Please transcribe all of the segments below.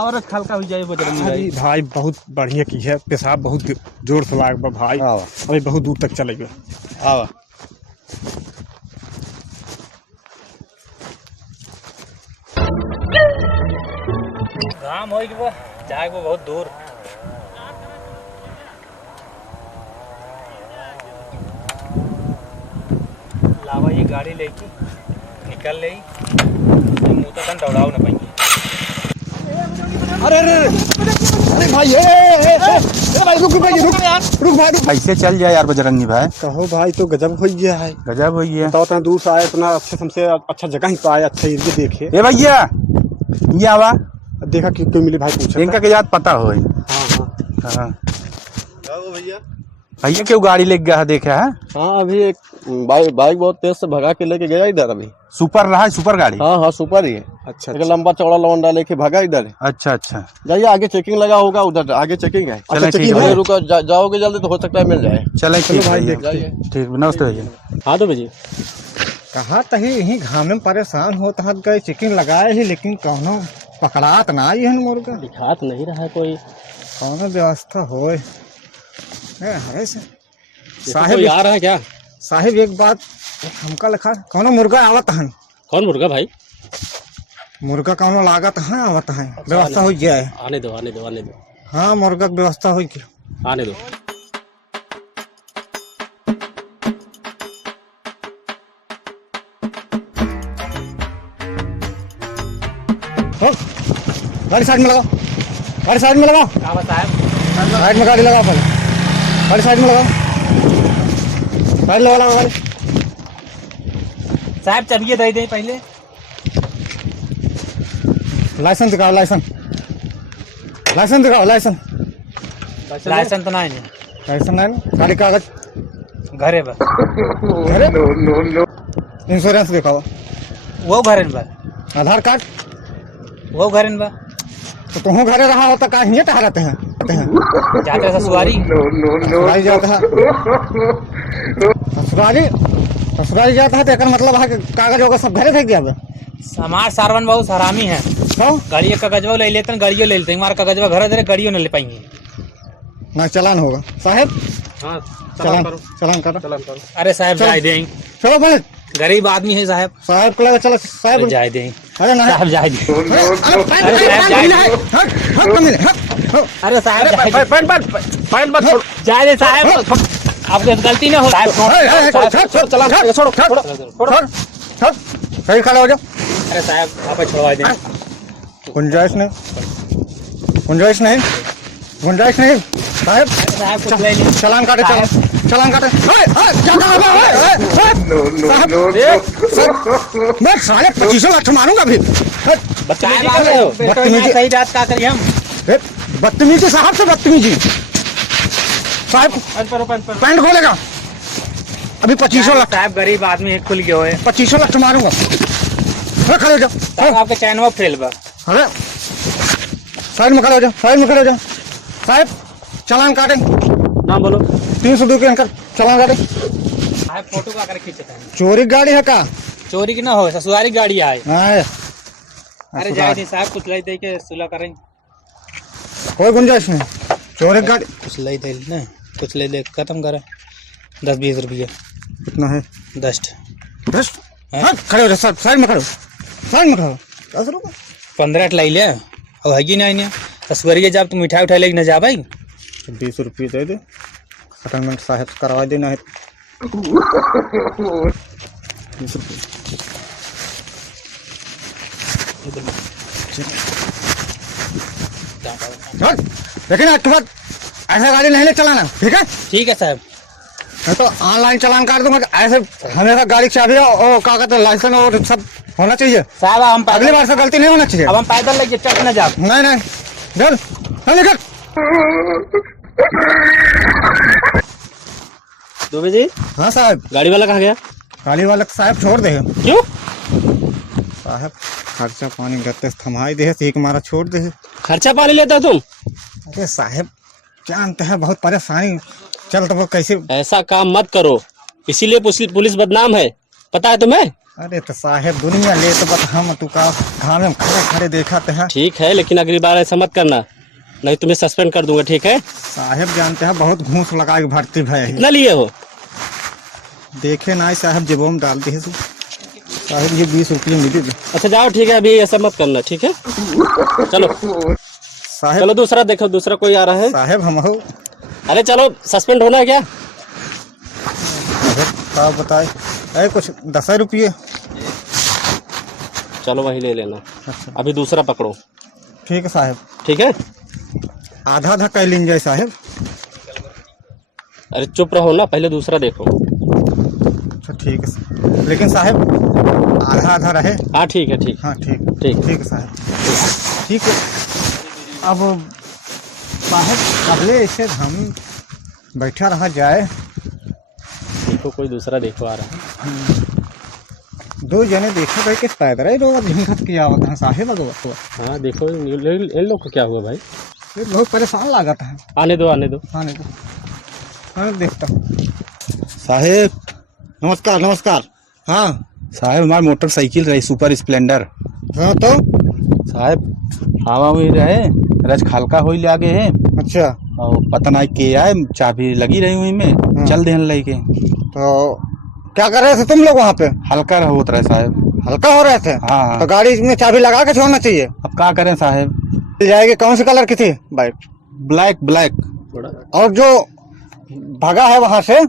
और हल्का हो जाए बजरंगी भाई। भाई बहुत बढ़िया की है, पेशाब बहुत जोर से लाग बा भाई। अभी बहुत दूर तक चलेगा। आवा काम हो गया जाए वो बहुत दूर। लावा ये गाड़ी लेके निकल ले मुँह तक दौड़ाओ न पाएंगे। अरे अरे अरे भाई भाई रुक भाई रुक। कैसे चल जाए यार बजरंगी भाई? कहो भाई तो गजब हो गया है। गजब हो गया। तो इतना दूर से आए, इतना अच्छे हमसे अच्छा जगह ही पाए, अच्छा एरिया देखे। ए भैया ये आवा देखा कि क्यों मिले भाई, पूछा इनका के याद पता हो। हाँ हाँ भैया भैया क्यों गाड़ी लेके गया है देखा है? हाँ अभी एक बाइक बहुत तेज से भगा के लेके गया इधर। अभी सुपर रहा है, सुपर गाड़ी। हाँ हाँ सुपर ही है। अच्छा एक लंबा चौड़ा लवंडा लेके भागा इधर। अच्छा अच्छा जाइए आगे चेकिंग लगा होगा, उधर आगे चेकिंग है। चले ठीक है। रुको जाओगे जल्दी तो हो सकता है मिल जाए। चले ठीक भाई है। जाइए। ठीक नमस्ते भैया। हाँ तो भैया कहा तही यही घाम में परेशान होता गए, चेकिंग लगाए ही लेकिन कौनो पकड़ात ना आई है मुर्गा। दिखात नहीं रहा है कोई। कौनो व्यवस्था होए हरे से साहिब आ रहा है क्या? साहिब एक बात हमका लिखा, कौनो मुर्गा आवत है। कौन मुर्गा भाई? मुर्गा कौनो लागत है, आवत है। व्यवस्था हो गया है। आने दो आने दो आने दो हाँ मुर्गा की व्यवस्था हो गया। आने दो। गाड़ी साइड में लगाओ, गाड़ी साइड में लगाओ, साइड में गाड़ी लगाओ, पहले गाड़ी साइड में लगाओ, साइड लगा लगाओ गाड़ी। साहब चलिए दे दे पहले लाइसेंस दिखाओ, लाइसेंस लाइसेंस दिखाओ, लाइसेंस लाइसेंस तो नहीं लाइसेंस नहीं ना, गाड़ी कागज घरे बा घरे इंश्योरेंस दिखाओ, वो घरे बा आधार कार्ड वो घरे बा। तो तुम घरे रहा होता का हिंजे टहराते हैं जाते ससुरारी ससुरारी जाता है, ससुरारी जाता है तो एक मतलब है कि कागज वगैरह सब घरे फेंक दिया। हमार सारवन बहुत हरामी है। गाड़ी कागजवा ले लेते हैं, गाड़ियों ले लेते हैं। हमारा कागजवा घर दे गाड़ियों नहीं ले पाएंगे ना। चलान होगा साहब। हाँ चलान करो। अरे साहब जाए दें, चलो बोले गरीब आदमी है साहब। साहब को लगा चलो साहब जाए दें। अरे नहीं साहब जाए दें। अरे साहब जाए दे साहब, आपको गलती ना हो साहब। छोड़ो सही खड़ा हो जाओ। अरे साहब आप छोड़वा दें। गुंजाइश नहीं, गुंजाइश नहीं, गुंजाइश नहीं साहब। साहब कुछ ले लीजिए। चलान काटे, चलान काटे। मैं साले 25 लाख मारूंगा भी। बदतमीजी सही बात का करिए हम। बदतमीजी साहब से बदतमीजी साहब। पैंट खोलेगा अभी 25 लाख। साहब गरीब आदमी है, खुल गए हुए 25 लाख मारूंगा। खड़े हो जाओ। साहब आपके चैनवा फेल बा। अरे साइड में खड़े हो जाओ, साइड में खड़े हो जाओ साहब। चलान काटे ना बोलो। 302 के अंकर चलान काटे। साहब फोटो का कर खींचते हैं। चोरी गाड़ी है का? चोरी की ना हो, ससुरारी गाड़ी आए। हाँ अरे जाए दे साहब, कुछ ले दे के सुलह करेंगे। कोई गुंजाइश नहीं। चोरी गाड़ी कुछ ले दे ना, कुछ ले दे खत्म करें। 10-20 रुपये कितना है? 10 हाँ खड़े हो जाओ, साइड में खड़े हो, साइड में खड़े हो। 10 रुपये 15 लाई ले और है नहीं ससुरिया जब तुम मिठाई उठाई लेके न जा भाई। 20 रुपये दे दे, सेटलमेंट साहब करवा देना है। 20 रुपये लेकिन आज के बाद ऐसा गाड़ी नहीं ले चलाना, ठीक है? ठीक है साहब। मैं तो ऑनलाइन चलान काट दूंगा। ऐसे हमेशा गाड़ी की चाबी और कागज लाइसेंस और सब होना चाहिए साहब हम अगली बार से गलती नहीं होना चाहिए। अब हम पैदल लेके चल न जा। नहीं नहीं चल निकल। दुबे जी हाँ साहब। गाड़ी वाला कहाँ गया? गाड़ी वाला साहब छोड़ दे। क्यों साहब खर्चा पानी गत्ते थमाई दे, एक मारा छोड़ दे। खर्चा पानी लेता तुम? अरे साहब जानते हैं बहुत परेशानी चल तो वो कैसे। ऐसा काम मत करो, इसीलिए पुलिस बदनाम है, पता है तुम्हें? अरे तो साहेब दुनिया ले तो बता हम तू का घाम में खड़े खड़े देखा ते हैं। ठीक है, लेकिन अगली बार ऐसा मत करना, नहीं तुम्हें सस्पेंड कर दूंगा। ठीक है, साहेब जानते हैं बहुत घूस लगा के भर्ती भाई कितना लिए हो? देखे ना साहब जेबों में डाल दिए साहब ये 20 रुपये मिली थी। अच्छा जाओ, ठीक है, अभी ऐसा मत करना। ठीक है, चलो साहेब चलो दूसरा देखो, दूसरा कोई आ रहा है। साहेब हम हो अरे चलो, सस्पेंड होना है क्या? साहब बताए अरे कुछ 10 रुपये। चलो वही ले लेना। अच्छा अभी दूसरा पकड़ो। ठीक है साहब। ठीक है, आधा आधा कर लीजिए साहब। अरे चुप रहो ना, पहले दूसरा देखो। अच्छा ठीक है, लेकिन साहब आधा आधा रहे। हाँ ठीक है, ठीक हाँ ठीक ठीक ठीक है साहब। ठीक है, अब साहब अगले ऐसे हम बैठा रहा जाए। देखो कोई दूसरा देखो आ रहा है। 2 जने देखो भाई किस पैदल है लोग झिंझट किया होता है साहेब। तो हाँ देखो, इन लोग को क्या हुआ भाई? ये बहुत परेशान लागत है। आने दो आने दो। हाँ नहीं तो हाँ देखता हूँ। साहेब नमस्कार नमस्कार। हाँ साहेब हमारी मोटरसाइकिल रही सुपर स्प्लेंडर। हाँ तो साहेब हवा में रहे रज खालका हो आगे है अच्छा और पता नहीं के आए चाबी लगी रही हुई में चल देन लेके। तो क्या कर रहे थे तुम लोग वहाँ पे? हल्का होत रहे साहेब। हल्का हो रहे थे? हाँ तो गाड़ी में चाबी लगा के छोड़ना चाहिए। अब क्या करें साहेब? मिल जाएगी। कौन से कलर की थी बाइक? Black black. और जो भागा है वहाँ से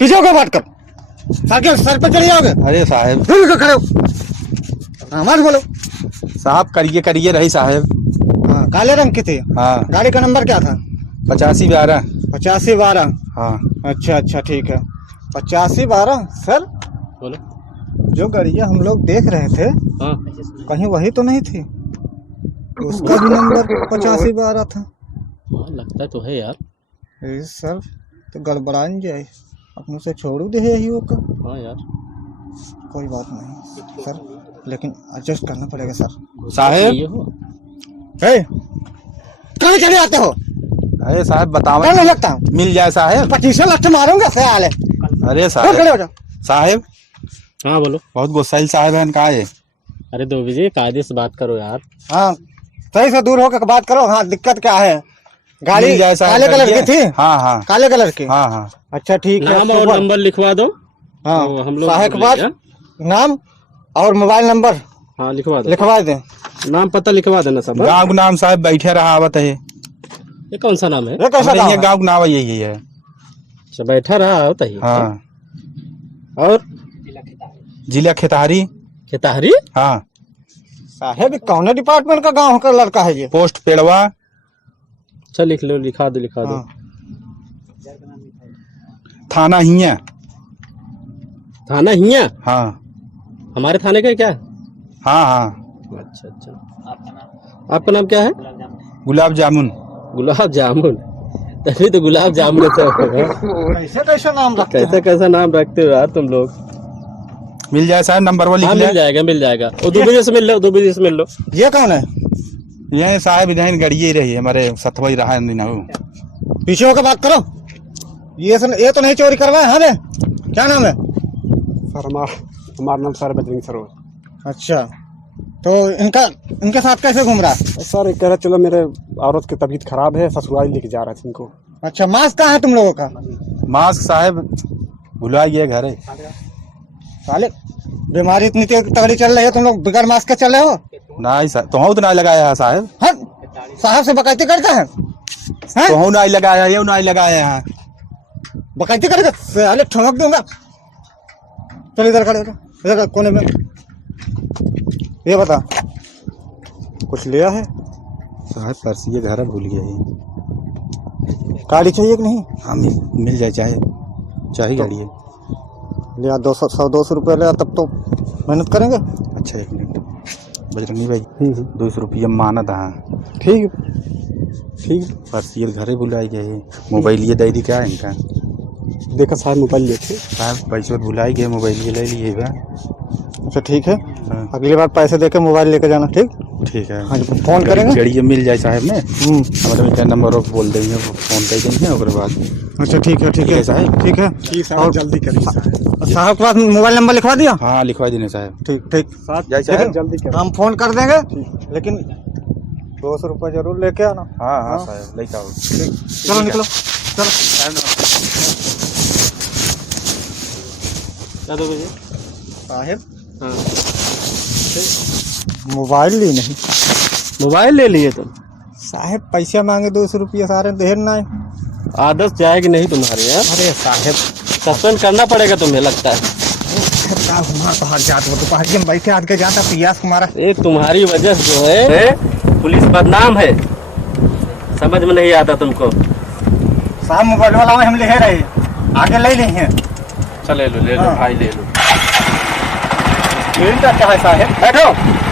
पीछे को बाट कर साइकिल सर पे चढ़ जाओगे। अरे साहेब खड़े हो आवाज बोलो। साहब करिए करिए रही साहेब। हाँ काले रंग की थी। हाँ गाड़ी का नंबर क्या था? 8512। 8512। हाँ अच्छा अच्छा ठीक है 8512। सर बोलो। जो गाड़ियाँ हम लोग देख रहे थे हाँ कहीं वही तो नहीं थी? उसका भी नंबर 8512 था। हाँ लगता तो है यार। अरे सर तो गड़बड़ा नहीं जाए अपनों से छोड़ू दे यही होगा। हाँ यार, कोई बात नहीं सर, लेकिन एडजस्ट करना पड़ेगा सर। साहेब ये हो। कहाँ चले आते हो? अरे साहब बताओ डर नहीं लगता? मिल जाए साहेब। 25 लाख मारूंगा ख्याल है। अरे खड़े साहेब हो जाओ। साहेब हाँ बोलो। बहुत गुस्सैल साहब है कहा है? अरे दो बजे कायदे से बात करो यार। हाँ सही से दूर होकर बात करो। हाँ दिक्कत क्या है? गाड़ी मिल जाए साहब, काले कलर की करिए। थी? हाँ हाँ काले कलर की। हाँ हाँ अच्छा ठीक है। नाम और सुपर। नंबर लिखवा दो। हाँ तो हम लोग साहेब के बोलेंगे, बाद नाम और मोबाइल नंबर हाँ लिखवा दो। लिखवा दें। नाम पता लिखवा देना सब। हाँ? गाँव का नाम साहब बैठे रहा आवत है। ये कौन सा नाम है? ये कैसा हमारे गाँव यहाँ है? गाँव का नाम यही है। अच्छा बैठा रहा होता ही। हाँ और जिला खेतारी। खेताहरी। हाँ साहेब कौन डिपार्टमेंट का गांव का लड़का है ये? पोस्ट पेड़वा। अच्छा लिख लो, लिखा दो लिखा दो। हाँ। थाना हिया। थाना हिया? हाँ हमारे थाने का क्या? हाँ हाँ अच्छा अच्छा। आपका नाम क्या है? गुलाब जामुन। गुलाब जामुन। तभी तो गुलाब जामुन तो कैसे कैसे नाम रखते कैसा हैं? कैसा नाम रखते हो यार तुम लोग। मिल जाए साहब नंबर वो लिख हाँ ले। मिल जाएगा मिल जाएगा। वो 2 बजे से मिल लो, 2 बजे से मिल लो। ये कौन है? ये साहब इधर गड़िए ही रही है हमारे सतवा ही रहा है ना। पीछे होकर बात करो। ये तो नहीं चोरी करवाए? हाँ बे क्या नाम है? सर हमारा नाम सर बजरंग सरोवर। अच्छा तो इनके साथ कैसे घूम रहा है? सर कह रहे चलो मेरे औरत की तबीयत खराब है, ससुराल लेके जा रहा था इनको। अच्छा मास्क कहाँ है तुम लोगों का? मास्क साहब भुलाइए घर है। साले बीमारी इतनी तगड़ी चल रही है, तुम लोग बिगर मास्क के चल रहे हो? नहीं सर तो तो नहीं लगाया है साहब। हाँ साहब से बकैती करते हैं? हाँ? तो नहीं लगाया ये नहीं लगाया है। बकैती करेगा साले ठमक दूंगा। चल इधर खड़े हो जा, इधर कोने में। ये बता कुछ लिया है? साहब परसिए घर भूल गया ये। गाड़ी चाहिए कि नहीं? हाँ मिल जाए चाहे गाड़ी है। लिया 200 रुपये लिया तब तो मेहनत करेंगे। अच्छा 1 मिनट बजरंगी भाई 200 रुपये मानत। हाँ ठीक ठीक। परसिए घरे भुलाई गए। मोबाइल ये दे दी क्या है इनका? देखा साहब मोबाइल लेके साहब पैसे भुलाई गए मोबाइल ये ले लिए बा। अच्छा ठीक है, हाँ। अगली बार पैसे देके मोबाइल लेके जाना। ठीक ठीक है। हाँ जी, फोन करेंगे। गाड़ी मिल जाए साहब ने हमारे इनका नंबर बोल देंगे फोन कर देंगे और बाद। अच्छा ठीक है ठीक है साहब। ठीक है ठीक है, जल्दी करिए साहब। साहब के पास मोबाइल नंबर लिखवा दिया? हाँ लिखवा देने साहब। ठीक ठीक। जय साहब। लेकिन जल्दी करो। हम फोन कर देंगे, लेकिन 200 रुपये जरूर लेके आना। हाँ हाँ साहब लेके आओ। चलो निकलो, चलो। क्या दोगे जी? साहेब हाँ। मोबाइल ली नहीं। मोबाइल ले लिए तुम? साहेब पैसे मांगे 200 रुपये सारे देर ना है। आदत जाएगी नहीं तुम्हारी यार। अरे साहेब सस्पेंड करना पड़ेगा तुम्हें, लगता है। बाहर जाते तो पहाड़ी में बैठे आके जाता पियास कुमारा। ये तुम्हारी वजह से जो है पुलिस बदनाम है, समझ में नहीं आता तुमको। साहब मोबाइल वाला हम ले रहे, आगे ले ली हैं। चल ले लो हाँ। भाई ले लो। क्या है साहेब? बैठो।